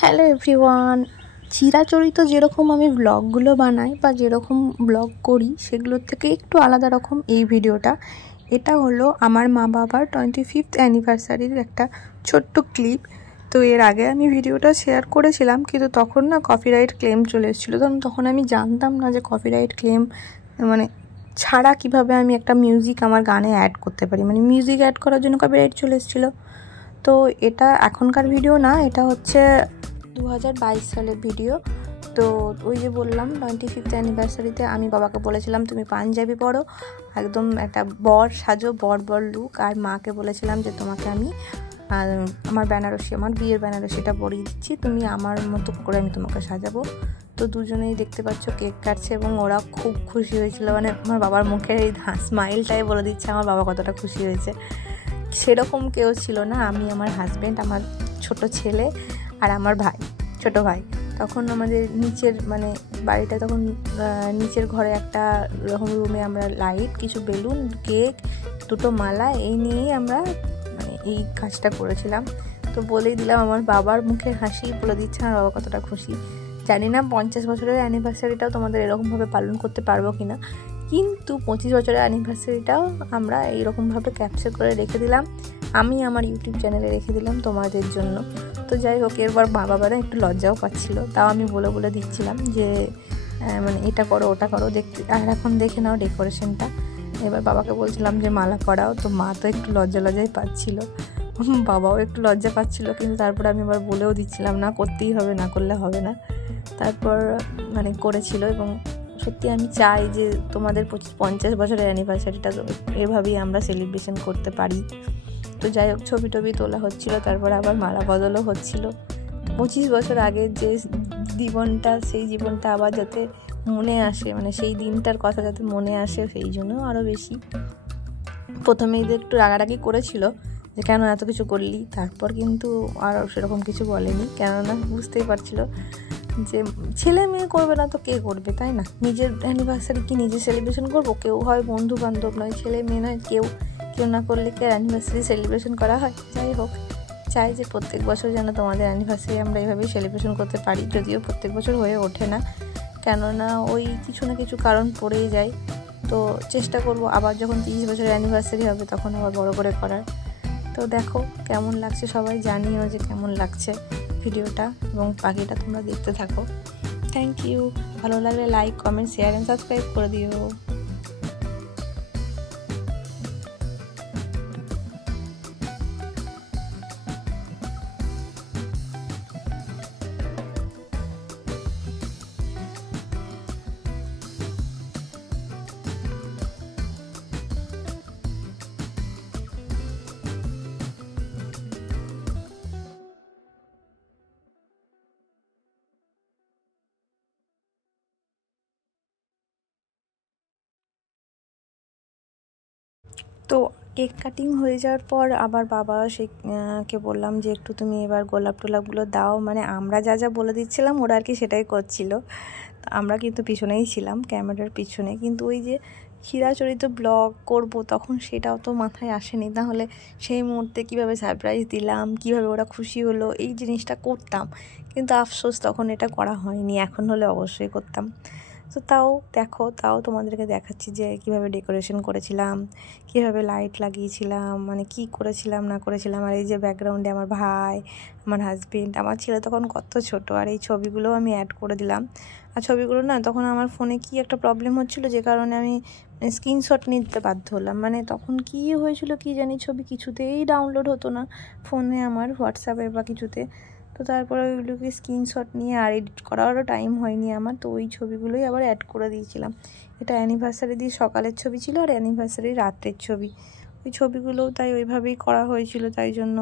Hello everyone. চিরাচরিত যেরকম আমি ব্লগগুলো বানাই বা যেরকম ব্লগ করি সেগুলোর থেকে একটু আলাদা রকম এই ভিডিওটা। এটা হলো আমার মা বাবার 25th অ্যানিভার্সারির একটা ছোট্ট ক্লিপ। তো এর আগে আমি ভিডিওটা শেয়ার করেছিলাম, কিন্তু তখন না কপিরাইট ক্লেম চলে এসেছিলো। তখন আমি জানতাম না যে কপিরাইট ক্লেম মানে ছাড়া কিভাবে আমি একটা মিউজিক আমার গানে অ্যাড করতে পারি, মানে মিউজিক অ্যাড করার জন্য কপিরাইট চলে এসেছিলো। তো এটা এখনকার ভিডিও না, এটা হচ্ছে 2022 সালের ভিডিও। তো ওই যে বললাম 25th অ্যানিভার্সারিতে আমি বাবাকে বলেছিলাম তুমি পাঞ্জাবি পরো, একদম একটা বর সাজো, বর লুক। আর মাকে বলেছিলাম যে তোমাকে আমি আমার বেনারসি, আমার বিয়ের বেনারসিটা পরিয়ে দিচ্ছি, তুমি আমার মতো করে আমি তোমাকে সাজাবো। তো দুজনেই দেখতে পাচ্ছ কেক কাটছে এবং ওরা খুব খুশি হয়েছিল। মানে আমার বাবার মুখের এই স্মাইলটাই বলে দিচ্ছে আমার বাবা কতটা খুশি হয়েছে। সেরকম কেউ ছিল না, আমি, আমার হাজব্যান্ড, আমার ছোট ছেলে আর আমার ভাই, ছোট ভাই। তখন আমাদের নিচের মানে বাড়িটা তখন নিচের ঘরে একটা এরকম রুমে আমরা লাইট, কিছু বেলুন, কেক, দুটো মালা এই নিয়েই আমরা মানে এই কাজটা করেছিলাম। তো বলেই দিলাম আমার বাবার মুখের হাসি বলে দিচ্ছে আমার বাবা কতটা খুশি। জানি না 50 বছরের অ্যানিভার্সারিটাও তোমাদের এরকমভাবে পালন করতে পারবো কিনা, কিন্তু 25 বছরের অ্যানিভার্সারিটাও আমরা এইরকমভাবে ক্যাপচার করে রেখে দিলাম। আমি আমার ইউটিউব চ্যানেলে রেখে দিলাম তোমাদের জন্য। তো যাই হোক, এরপর মা বাবারা একটু লজ্জাও পাচ্ছিল, তাও আমি বলে দিচ্ছিলাম যে মানে এটা করো ওটা করো, দেখতে। আর এখন দেখে নাও ডেকোরেশনটা। এবার বাবাকে বলছিলাম যে মালা পরাও, তো মা তো একটু লজ্জাই পাচ্ছিল, বাবাও একটু লজ্জা পাচ্ছিল, কিন্তু তারপরে আমি আবার বলেও দিচ্ছিলাম না করতেই হবে, না করলে হবে না। তারপর মানে করেছিল। এবং সত্যি আমি চাই যে তোমাদের 50 বছরের অ্যানিভার্সারিটা এভাবেই আমরা সেলিব্রেশন করতে পারি। তো যাই হোক, ছবি টবি তোলা হচ্ছিলো, তারপরে আবার মালা বদলও হচ্ছিলো। 25 বছর আগের যে জীবনটা, সেই জীবনটা আবার যাতে মনে আসে, মানে সেই দিনটার কথা যাতে মনে আসে, সেই জন্য আরও বেশি। প্রথমে এদের একটু রাগারাগি করেছিল যে কেন এত কিছু করলি, তারপর কিন্তু আর সেরকম কিছু বলেনি, কেননা বুঝতেই পারছিল যে ছেলে মেয়ে করবে না তো কে করবে, তাই না? নিজের অ্যানিভার্সারি কি নিজে সেলিব্রেশন করবো? কেউ হয় বন্ধু বান্ধব, নয় ছেলে মেয়ে, নয় কেউ না করলে কি অ্যানিভার্সারি সেলিব্রেশন করা হয়? যাই হোক, চাই যে প্রত্যেক বছর যেন তোমাদের অ্যানিভার্সারি আমরা এইভাবেই সেলিব্রেশন করতে পারি, যদিও প্রত্যেক বছর হয়ে ওঠে না, কেননা ওই কিছু না কিছু কারণ পড়েই যায়। তো চেষ্টা করবো আবার যখন 30 বছরের অ্যানিভার্সারি হবে তখন আবার বড় করে করার। তো দেখো কেমন লাগছে, সবাই জানিও যে কেমন লাগছে ভিডিওটা, এবং বাকিটা তোমরা দেখতে থাকো। Thank you. ভালো লাগলে like, comment, share and subscribe করে দিও। তো কেক কাটিং হয়ে যাওয়ার পর আবার বাবা কে বললাম যে একটু তুমি এবার গোলাপ টোলাপগুলো দাও, মানে আমরা যা বলে দিচ্ছিলাম ওরা আর কি সেটাই করছিল। আমরা কিন্তু পিছনেই ছিলাম, ক্যামেরার পিছনে। কিন্তু ওই যে চিরাচরিত ব্লগ করব তখন সেটাও তো মাথায় আসেনি, তাহলে সেই মুহূর্তে কিভাবে সারপ্রাইজ দিলাম, কিভাবে ওরা খুশি হলো, এই জিনিসটা করতাম। কিন্তু আফসোস তখন এটা করা হয়নি, এখন হলে অবশ্যই করতাম। তো তাও দেখো, তাও তোমাদেরকে দেখাচ্ছি যে কীভাবে ডেকোরেশন করেছিলাম, কীভাবে লাইট লাগিয়েছিলাম, মানে কি করেছিলাম না করেছিলাম। আর এই যে ব্যাকগ্রাউন্ডে আমার ভাই, আমার হাজবেন্ড, আমার ছেলে তখন কত ছোট, আর এই ছবিগুলোও আমি অ্যাড করে দিলাম। আর ছবিগুলো না তখন আমার ফোনে কি একটা প্রবলেম হচ্ছিলো, যে কারণে আমি স্ক্রিনশট নিতে বাধ্য হলাম। মানে তখন কি হয়েছিল কি জানি, ছবি কিছুতেই ডাউনলোড হতো না ফোনে আমার, হোয়াটসঅ্যাপে বা কিছুতে। তো তারপরে ওইগুলোকে স্ক্রিনশট নিয়ে আর এডিট করারও টাইম হয়নি আমার, তো ওই ছবিগুলোই আবার অ্যাড করে দিয়েছিলাম। এটা অ্যানিভার্সারি দিয়ে সকালের ছবি ছিল, আর অ্যানিভার্সারি রাত্রের ছবি। ওই ছবিগুলোও তাই ওইভাবেই করা হয়েছিল, তাই জন্য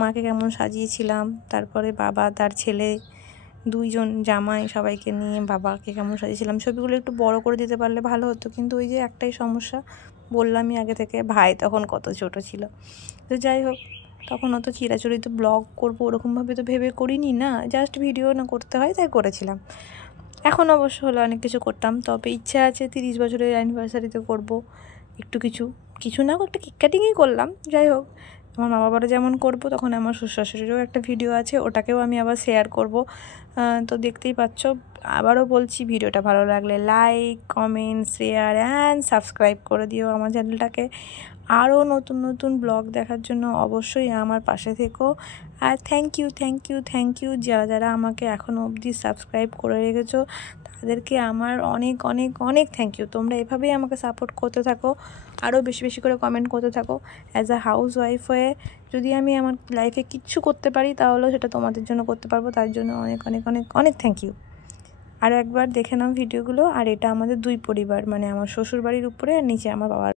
মাকে কেমন সাজিয়েছিলাম, তারপরে বাবা, তার ছেলে, দুইজন জামাই, সবাইকে নিয়ে বাবাকে কেমন সাজিয়েছিলাম। ছবিগুলো একটু বড় করে দিতে পারলে ভালো হতো, কিন্তু ওই যে একটাই সমস্যা, বললামই আগে থেকে, ভাই তখন কত ছোট ছিল। তো যাই হোক, তখন অত চিরাচরিত ব্লগ করবো ওরকমভাবে তো ভেবে করিনি না, জাস্ট ভিডিও না করতে হয় তাই করেছিলাম। এখন অবশ্য হলে অনেক কিছু করতাম, তবে ইচ্ছা আছে 30 বছরের অ্যানিভার্সারিতে করব একটু কিছু না, একটা কেক কাটিংই করলাম। যাই হোক, আমার মা বাবারা যেমন করব, তখন আমার শ্বশুর শাশুড়িরও একটা ভিডিও আছে, ওটাকেও আমি আবার শেয়ার করব। তো দেখতেই পাচ্ছ। আবারও বলছি, ভিডিওটা ভালো লাগলে like, comment, share and subscribe করে দিও আমার চ্যানেলটাকে। আরও নতুন নতুন ব্লগ দেখার জন্য অবশ্যই আমার পাশে থেকো। আর থ্যাংক ইউ যারা যারা আমাকে এখনও অবধি সাবস্ক্রাইব করে রেখেছো, তাদেরকে আমার অনেক অনেক অনেক থ্যাংক ইউ। তোমরা এভাবেই আমাকে সাপোর্ট করতে থাকো, আরও বেশি বেশি করে কমেন্ট করতে থাকো। অ্যাজ আ হাউস ওয়াইফ হয়ে যদি আমি আমার লাইফে কিচ্ছু করতে পারি, তাহলেও সেটা তোমাদের জন্য করতে পারবো। তার জন্য অনেক অনেক অনেক অনেক থ্যাংক ইউ। আরও একবার দেখে নাও ভিডিওগুলো। আর এটা আমাদের দুই পরিবার, মানে আমার শ্বশুর বাড়ির উপরে আর নিচে আমার বাবার।